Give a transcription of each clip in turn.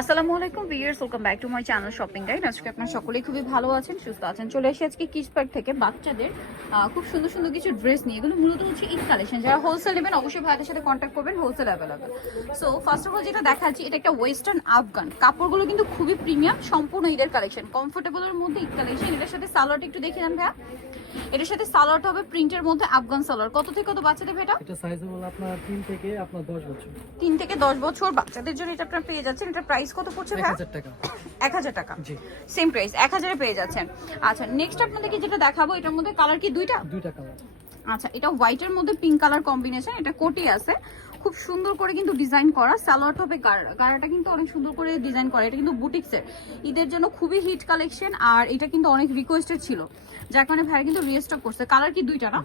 আসসালামু আলাইকুম viewers, welcome back to my channel shopping guide. আজকে আপনারা সকলেই খুবই ভালো আছেন, সুস্থ আছেন। চলে এসে আজকে কিডস পার্ক থেকে বাচ্চাদের খুব সুন্দর সুন্দর কিছু ড্রেস নিয়ে, এগুলো মূলত হচ্ছে ঈদ কালেকশন। যারা হোলসেল নেবেন অবশ্যই ভাইদের সাথে কন্ট্যাক্ট করবেন, wholesale available. So first of all যেটা দেখাচ্ছি, এটা একটা ওয়েস্টার্ন আফগান, কাপড়গুলো কিন্তু খুবই প্রিমিয়াম, সম্পূর্ণ ঈদের কালেকশন, কমফোর্টেবলের মধ্যে ঈদ কালেকশন। এটার সাথে সালোয়ারটা একটু দেখে নেন ভাইয়া। এটার সাথে সালোয়ারটা হবে প্রিন্টের মধ্যে আফগান সালোয়ার। কত থেকে কত বাচ্চাদের ভাইটা? এটা সাইজ হলো আপনার 3 থেকে আপনার 10 বছর। 3 থেকে 10 বছর বাচ্চাদের জন্য এটা আপনারা পেয়ে যাচ্ছেন। এটা প্রাইস কত পড়ছে ভাই? 1000 টাকা। 1000 টাকা, জি সেম প্রাইস 1000 এ পেয়ে যাচ্ছেন। আচ্ছা, নেক্সট আপনাদেরকে যেটা দেখাবো, এটার মধ্যে কালার কি দুইটা? দুইটা কালার। আচ্ছা, এটা হোয়াইটের মধ্যে পিঙ্ক কালার কম্বিনেশন, এটা কোটি আছে, খুব সুন্দর করে কিন্তু ডিজাইন করা। সালোয়ার হবে গাড়াটা কিন্তু অনেক সুন্দর করে ডিজাইন করা। এটা কিন্তু বুটিক্সের, ঈদের জন্য খুবই হিট কালেকশন, আর এটা কিন্তু অনেক রিকোয়েস্টেড ছিল, যার কারণে ভাই কিন্তু রিস্টক করছে। কালার কি দুইটা না?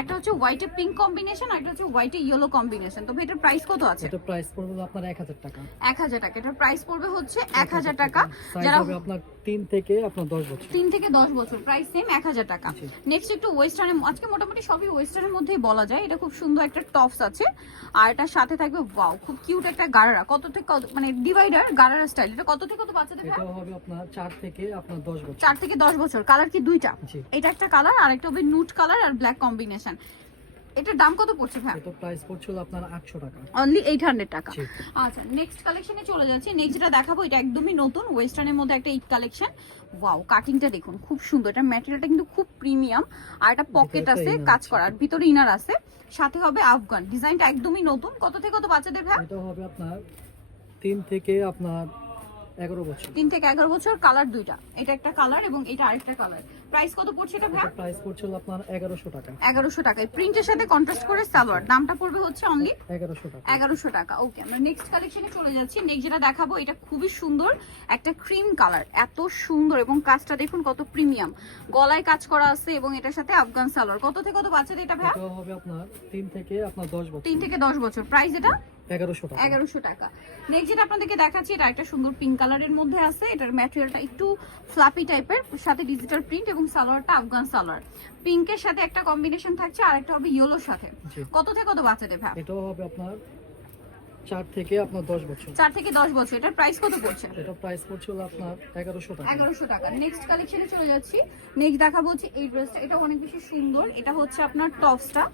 একটা হচ্ছে হোয়াইটে পিঙ্ক কম্বিনেশন, আর একটা হচ্ছে হোয়াইটে ইয়েলো কম্বিনেশন। তো এটার প্রাইস কত আছে? এটা প্রাইস পড়বে আপনার 1000 টাকা। 1000 টাকা, এটার প্রাইস পড়বে হচ্ছে 1000 টাকা। যারা হবে আপনার 3 থেকে আপনার 10 বছর। 3 থেকে 10 বছর, প্রাইস সেম 1000 টাকা। নেক্সট একটু ওয়েস্টার্নের, আজকে মোটামুটি সবই ওয়েস্টার্নের মধ্যেই বলা যায়। এটা খুব সুন্দর একটা টপস আছে, আর এটার সাথে থাকবে ওয়াও খুব কিউট একটা গারারা। কত থেকে মানে ডিভাইডার গারারা স্টাইল। এটা কত থেকে কত বাচ্চাদের? এটা হবে আপনার 4 থেকে আপনার 10 বছর। 4 থেকে 10 বছর। কালার কি দুইটা? জি। এটা একটা কালার, আর একটা হবে নুট কালার আর ব্ল্যাক কম্বিনেশন। এটার দাম কত পড়ছে ভাই? এটা প্রাইস পড়ছিল আপনার 800 টাকা। অনলি 800 টাকা। জি। আচ্ছা, নেক্সট কালেকশনে চলে যাচ্ছি। নেক্সট যেটা দেখাবো, এটা একদমই নতুন ওয়েস্টার্নের মধ্যে একটা ঈদ কালেকশন। ওয়াও, কাটিংটা দেখুন খুব সুন্দর। এটা ম্যাটেরিয়ালটা কিন্তু খুব প্রিমিয়াম, আর এটা পকেট আছে কাজ করা, আর ভিতরে ইনার আছে, সাথে হবে আফগান। ডিজাইনটা একদমই নতুন। কত থেকে কত বাচ্চাদের ভাই? এটা হবে আপনার 3 থেকে আপনার 11 বছর। 3 থেকে 11 বছর। কালার দুইটা, এটা একটা কালার এবং এটা আরেকটা কালার। প্রাইস কত পড়ছে এটা ভাই? এটা প্রাইস পড়ছিল আপনার 1100 টাকা। 1100 টাকায় প্রিন্টের সাথে কন্ট্রাস্ট করে সালোয়ার। দামটা পড়বে হচ্ছে অনলি 1100 টাকা। 1100 টাকা। ওকে, আমরা নেক্সট কালেকশনে চলে যাচ্ছি। নেক্সট যেটা দেখাবো, এটা খুবই সুন্দর একটা ক্রিম কালার, এত সুন্দর, এবং কাজটা দেখুন কত প্রিমিয়াম, গলায় কাজ করা আছে, এবং এটার সাথে আফগান সালোয়ার। কত থেকে কত বাচ্চাদের এটা ভাই? এটা হবে আপনার 3 থেকে আপনার 10 বছর। 3 থেকে 10 বছর। প্রাইস এটা 1100 টাকা। 1100 টাকা। নেক্সট যেটা আপনাদেরকে দেখাচ্ছি, এটা একটা সুন্দর পিঙ্ক কালারের মধ্যে আছে। এটার ম্যাটেরিয়ালটা একটু ফ্লাপি টাইপের, সাথে ডিজিটাল প্রিন্ট, এবং সালোয়ারটা আফগান সালোয়ার। পিঙ্কের সাথে একটা কম্বিনেশন থাকছে, আর একটা হবে ইয়েলোর সাথে। কত থেকে কত বাচ্চাদের ভাই? এটাও হবে আপনার 4 থেকে আপনার 10 বছর। 4 থেকে 10 বছর। এটার প্রাইস কত পড়ছে? এটা প্রাইস পড়ছিল আপনার 1100 টাকা। 1100 টাকা। নেক্সট কালেকশনে চলে যাচ্ছি। নেক্সট দেখাবো হচ্ছে এই ড্রেসটা, এটা অনেক বেশি সুন্দর। এটা হচ্ছে আপনার টপসটা,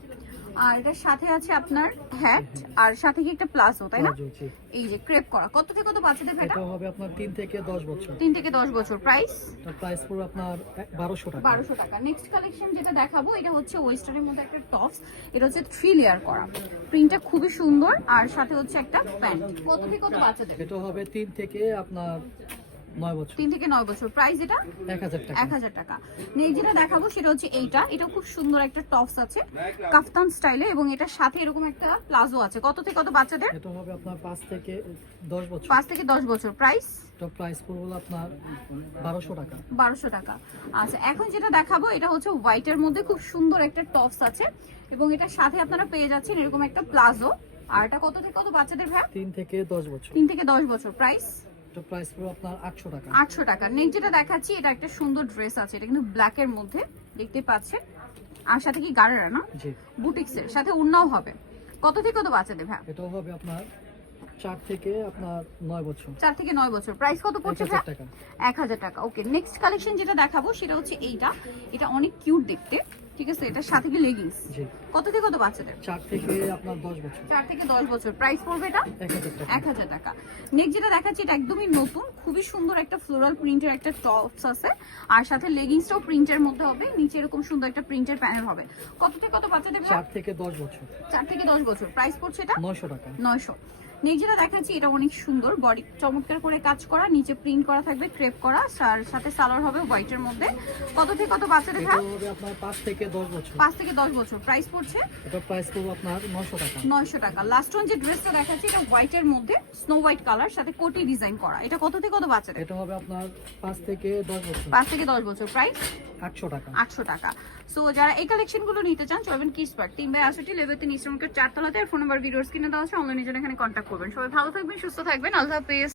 আর এটার সাথে আছে আপনার হ্যাট, আর সাথে কি একটা প্লাজো, তাই না? জি। এই যে ক্রেপ করা। কত থেকে কত বাচ্চাদের ভাই? এটা হবে আপনার 3 থেকে 10 বছর। 3 থেকে 10 বছর। প্রাইস এটা প্রাইস পড়বে আপনার 1200 টাকা। 1200 টাকা। নেক্সট কালেকশন যেটা দেখাবো, এটা হচ্ছে ওয়েস্টার্নের মধ্যে একটা টপস। এটা হচ্ছে 3 লেয়ার করা, প্রিন্টটা খুবই সুন্দর, আর সাথে হচ্ছে একটা প্যান্ট। কত থেকে কত বাচ্চাদের? এটা হবে 3 থেকে আপনার 9 বছর। 3 থেকে 9 বছর। প্রাইস এটা 1000 টাকা। 1000 টাকা। নেক্সট যেটা দেখাবো, সেটা হচ্ছে এইটা। এটা খুব সুন্দর একটা টপস আছে কাফতান স্টাইলে, এবং এটার সাথে এরকম একটা প্লাজো আছে। কত থেকে কত বাচ্চাদের? এটা হবে আপনার 5 থেকে 10 বছর। 5 থেকে 10 বছর। প্রাইস এটা প্রাইস পড়বে আপনার 1200 টাকা। 1200 টাকা। আচ্ছা, এখন যেটা দেখাবো, এটা হচ্ছে হোয়াইটের মধ্যে খুব সুন্দর একটা টপস আছে, এবং এটার সাথে আপনারা পেয়ে যাচ্ছেন এরকম একটা প্লাজো। আর এটা কত থেকে কত বাচ্চাদের ভাই? 3 থেকে 10 বছর। 3 থেকে 10 বছর। প্রাইস এটা প্রাইস পড়বে আপনার 800 টাকা। 800 টাকা। নেক্সট যেটা দেখাচ্ছি, এটা একটা সুন্দর ড্রেস আছে, এটা কিন্তু ব্ল্যাক এর মধ্যে দেখতে পাচ্ছেন, আর সাথে কি গাড়ারা না, জি। বুটিক্সের সাথে ওড়নাও হবে। কত থেকে কত বাচ্চাদের ভাই? এটা হবে আপনার 4 থেকে আপনার 9 বছর। 4 থেকে 9 বছর। প্রাইস কত পড়ছে ভাই? 1000 টাকা। 1000 টাকা। ওকে, নেক্সট কালেকশন যেটা দেখাবো, সেটা হচ্ছে এইটা। এটা অনেক কিউট দেখতে, ঠিক আছে? এটার সাথে কি লেগিংস। জি। কত থেকে কত বাচ্চাদের? 4 থেকে আপনার 10 বছর। 4 থেকে 10 বছর। প্রাইস পড়বে এটা 1000 টাকা। 1000 টাকা। নেক্সট যেটা দেখাচ্ছি, এটা একদমই নতুন, খুবই সুন্দর একটা ফ্লোরাল প্রিন্টের একটা টপস আছে, আর সাথে লেগিংসটাও প্রিন্টের মধ্যে হবে, নিচে এরকম সুন্দর একটা প্রিন্টের প্যানেল হবে। কত থেকে কত বাচ্চাদের? 4 থেকে 10 বছর। 4 থেকে 10 বছর। প্রাইস পড়ছে এটা 900 টাকা। 900। নেক্সট যেটা দেখাচ্ছি, এটা অনেক সুন্দর, বডি চমৎকার করে কাজ করা, নিচে প্রিন্ট করা থাকবে, ক্রেপ করা, আর সাথে সালোয়ার হবে হোয়াইটের মধ্যে। কত থেকে কত বাচ্চাদের এটা ভাই? হবে আপনার 5 থেকে 10 বছর। 5 থেকে 10 বছর। প্রাইস পড়ছে এটা প্রাইস পড়বে আপনার 900 টাকা। 900 টাকা। লাস্ট ওয়ান যে ড্রেসটা দেখাচ্ছি, এটা হোয়াইটের মধ্যে স্নো হোয়াইট কালার, সাথে কোটি ডিজাইন করা। এটা কত থেকে কত বাচ্চাদের? এটা হবে আপনার 5 থেকে 10 বছর। 5 থেকে 10 বছর। প্রাইস 800 টাকা। 800 টাকা। সো যারা এই কালেকশন গুলো নিতে চান, চলবেন kids park 3/68 level 3 eastern market 4 তলাতে। আর ফোন নাম্বার ভিডিওস কিনে দেওয়া আছে, অনলাইনে জন্য এখানে কন্ট্যাক্ট করবেন। সবাই ভালো থাকবেন, সুস্থ থাকবেন। আল্লাহ হাফেজ।